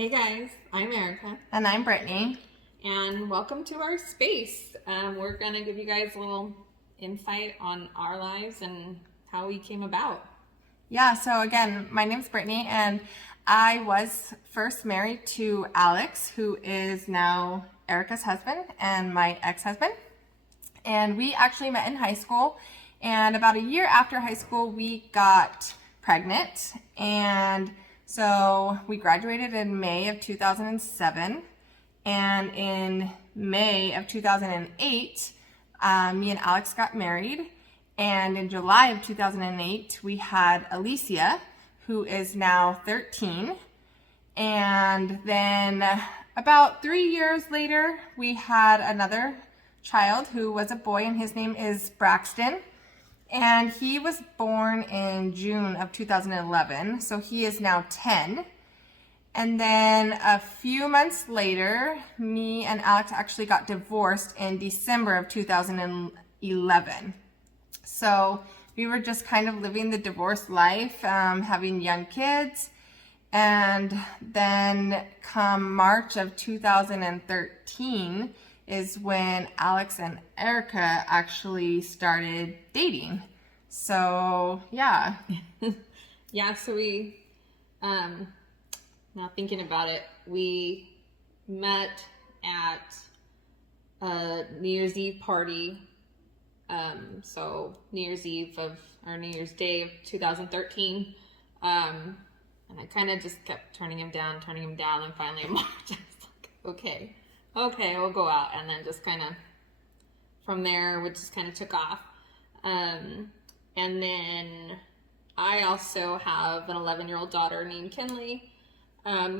Hey guys, I'm Erica. And I'm Brittany. And welcome to our space. We're going to give you guys a little insight on our lives and how we came about. Yeah, so again, my name's Brittany, and I was first married to Alex, who is now Erica's husband and my ex-husband. And we actually met in high school, and about a year after high school, we got pregnant. And so we graduated in May of 2007, and in May of 2008, me and Alex got married. And in July of 2008, we had Alicia, who is now 13. And then about 3 years later, we had another child who was a boy, and his name is Braxton. And he was born in June of 2011, so he is now 10. And then a few months later, me and Alex actually got divorced in December of 2011. So we were just kind of living the divorced life, having young kids. And then come March of 2013 is when Alex and Erica actually started dating. So, yeah. Yeah, so we, now thinking about it, we met at a New Year's Eve party. So New Year's Eve New Year's Day of 2013. And I kind of just kept turning him down. And finally in March, I was like, okay, we'll go out. And then just kind of from there, we just kind of took off. And then I also have an 11-year-old daughter named Kinley.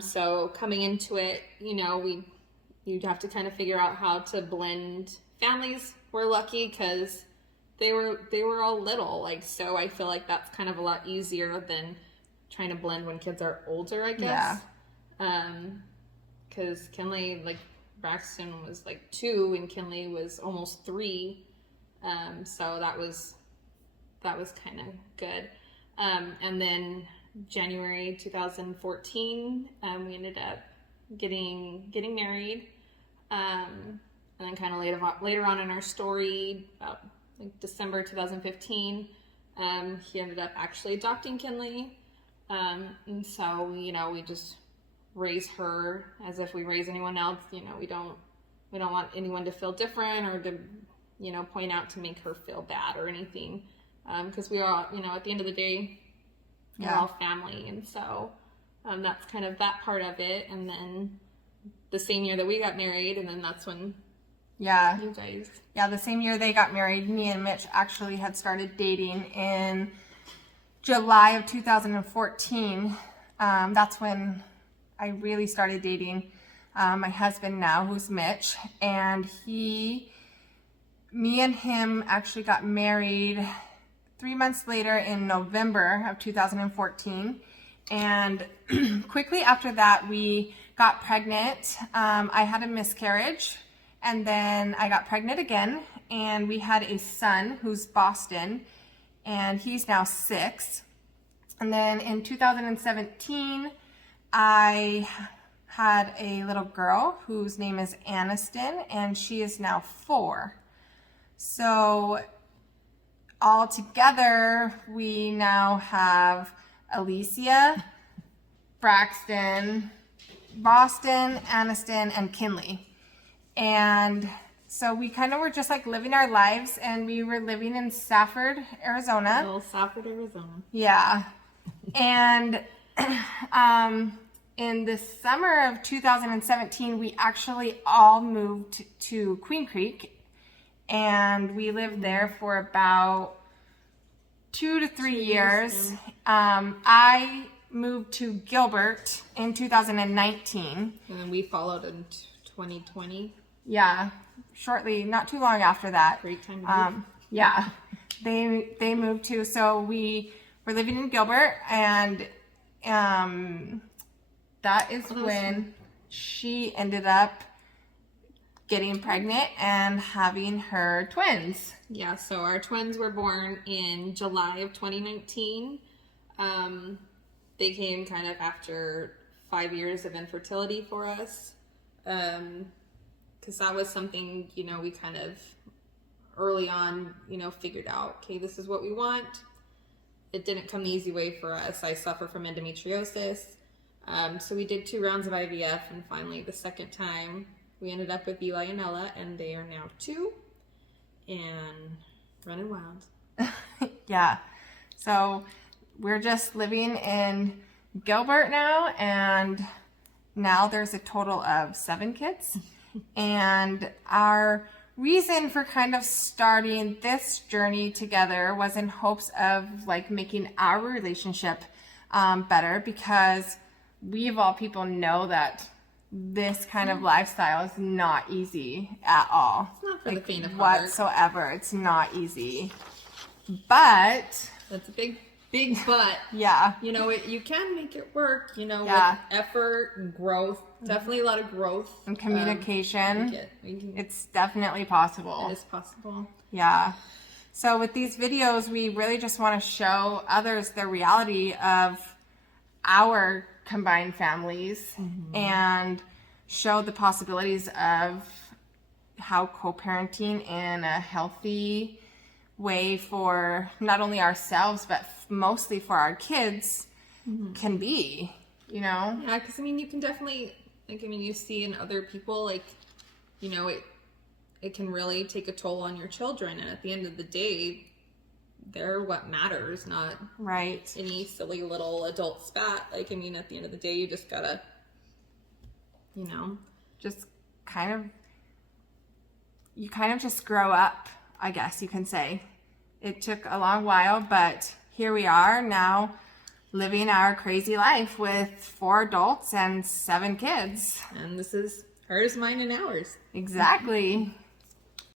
So coming into it, you'd have to kind of figure out how to blend families. We're lucky because they were all little, so I feel like that's kind of a lot easier than trying to blend when kids are older, I guess. Yeah. Because Kinley, Braxton was 2 and Kinley was almost 3. So that was kind of good. And then January 2014, we ended up getting married. And then kind of later on in our story, about December 2015, he ended up actually adopting Kinley. And so, we just raise her as if we raise anyone else. We don't want anyone to feel different or to, point out to make her feel bad or anything. Because we are all, at the end of the day, we're all family. And so, that's kind of that part of it. And then the same year that we got married, and then that's when you guys. Yeah, the same year they got married, me and Mitch actually had started dating in July of 2014. That's when I really started dating my husband now, who's Mitch. And me and him actually got married 3 months later in November of 2014. And quickly after that, we got pregnant. I had a miscarriage, and then I got pregnant again, and we had a son who's Boston, and he's now 6. And then in 2017, I had a little girl whose name is Aniston, and she is now 4. So all together, we now have Alicia, Braxton, Boston, Aniston, and Kinley. And so we kind of were just living our lives, and we were living in Safford, Arizona. Little Safford, Arizona. Yeah. And in the summer of 2017, we actually all moved to Queen Creek, and we lived there for about 2 to 3 years. I moved to Gilbert in 2019. And then we followed in 2020. Yeah, shortly, not too long after that. Great time to move. Yeah, they moved too. So we were living in Gilbert, and that is when she ended up getting pregnant and having her twins. Yeah, so our twins were born in July of 2019. They came kind of after 5 years of infertility for us. Because that was something, we kind of early on, figured out, okay, this is what we want. It didn't come the easy way for us. I suffer from endometriosis. So we did 2 rounds of IVF, and finally the second time we ended up with Eli and Ella, and they are now 2 and running wild. Yeah. So we're just living in Gilbert now, and now there's a total of 7 kids. And our reason for kind of starting this journey together was in hopes of like making our relationship better, because we of all people know that this kind of lifestyle is not easy at all. It's not for the faint of heart. Whatsoever. It's not easy. But that's a big but. Yeah. You can make it work, Yeah. with effort and growth. Definitely a lot of growth. And communication. It's definitely possible. It is possible. Yeah. So with these videos, we really just want to show others the reality of our combined families, and show the possibilities of how co-parenting in a healthy way for not only ourselves, but mostly for our kids can be, Yeah, because, you can definitely, you see in other people, it can really take a toll on your children. And at the end of the day, they're what matters, not right any silly little adult spat. At the end of the day, you just gotta, just you kind of just grow up, I guess you can say. It took a long while, but here we are now living our crazy life with 4 adults and 7 kids. And this is hers, mine, and ours. Exactly.